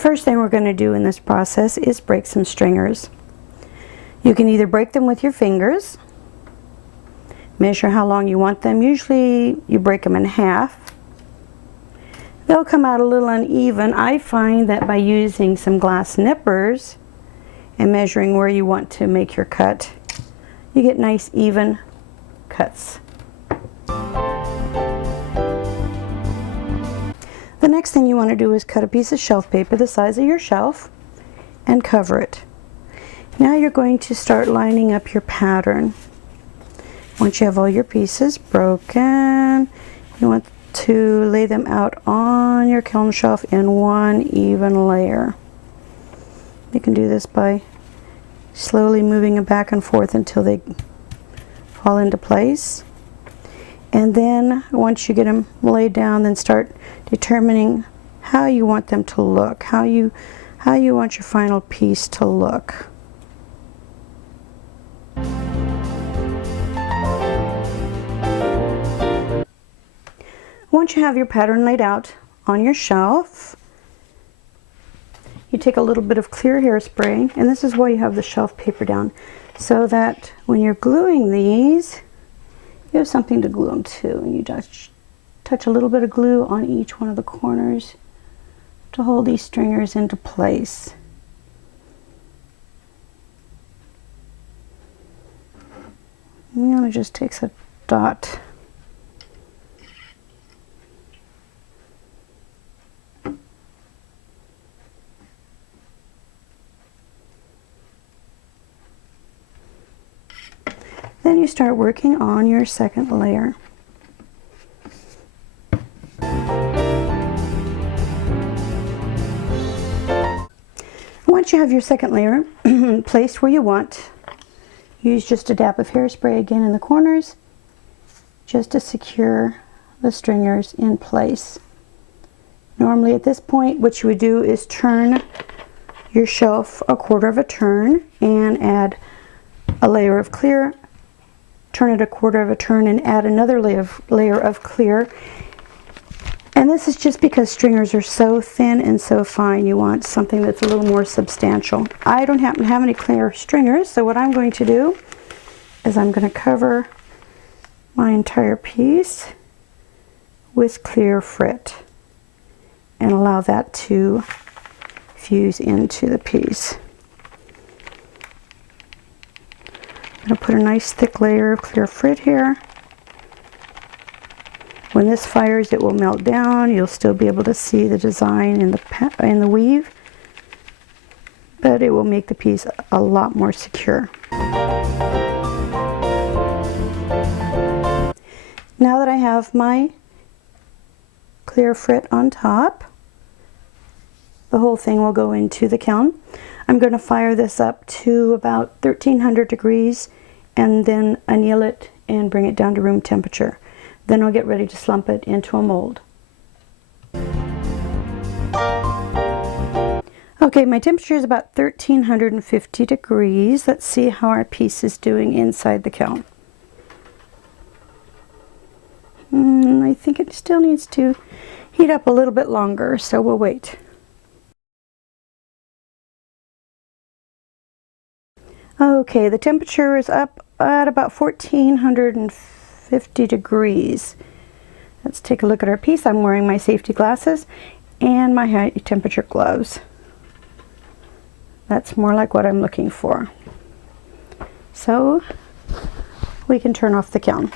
first thing we're going to do in this process is break some stringers. You can either break them with your fingers, measure how long you want them. Usually you break them in half. They'll come out a little uneven. I find that by using some glass nippers and measuring where you want to make your cut, you get nice even cuts. The next thing you want to do is cut a piece of shelf paper the size of your shelf and cover it. Now you're going to start lining up your pattern. Once you have all your pieces broken, you want to lay them out on your kiln shelf in one even layer. You can do this by slowly moving them back and forth until they fall into place. And then once you get them laid down, then start determining how you want them to look, how you want your final piece to look. Once you have your pattern laid out on your shelf, you take a little bit of clear hairspray, and this is why you have the shelf paper down, so that when you're gluing these, you have something to glue them to. And you just touch a little bit of glue on each one of the corners to hold these stringers into place. And it just takes a dot. Then you start working on your second layer. Once you have your second layer placed where you want, use just a dab of hairspray again in the corners just to secure the stringers in place. Normally at this point what you would do is turn your shelf a quarter of a turn and add a layer of clear, turn it a quarter of a turn and add another layer of clear. And this is just because stringers are so thin and so fine, you want something that's a little more substantial. I don't happen to have any clear stringers, so what I'm going to do is I'm going to cover my entire piece with clear frit and allow that to fuse into the piece. I'm going to put a nice thick layer of clear frit here. When this fires, it will melt down. You'll still be able to see the design in the weave, but it will make the piece a lot more secure. Now that I have my clear frit on top, the whole thing will go into the kiln. I'm going to fire this up to about 1300 degrees and then anneal it and bring it down to room temperature. Then I'll get ready to slump it into a mold. Okay, my temperature is about 1350 degrees. Let's see how our piece is doing inside the kiln. I think it still needs to heat up a little bit longer, so we'll wait. Okay, the temperature is up at about 1450 degrees. Let's take a look at our piece. I'm wearing my safety glasses and my high temperature gloves. That's more like what I'm looking for. So we can turn off the kiln.